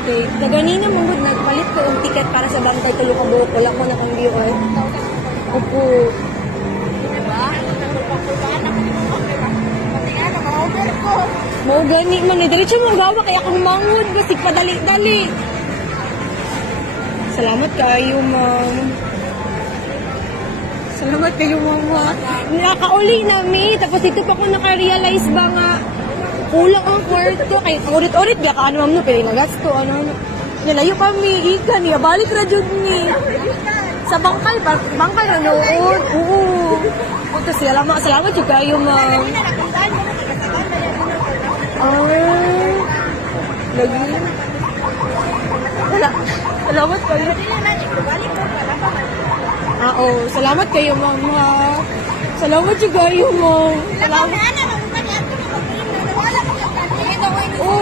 Okay. Kaganina mo gud nagpalit ko og ticket para sa Bangkay tulo ka buok. Wala ko na kang viewer. Opo. Mo gani man ni diretso mo gawa kaya akong mangud basig padali-dali. Salamat kayo, ma'am. Salamat kayo, mama. Nakauli na mi. Tapos dito pa ko naka-realize ba nga kulang ang kwarto. Kaya ulit-ulit biya ka ano, ma'am, no? Pero nagasto, ano. Nalayo kami. Ika niya. Balik na dyan ni. Sa bangkay. Bangkay na noon. Oo. Punta salamat yung kayo, ma'am. Ay. Lagi. Salamat kayo. Oo. Salamat kayo, ma'am, ha. Salamat yung kayo, ma'am. Salamat. Oh,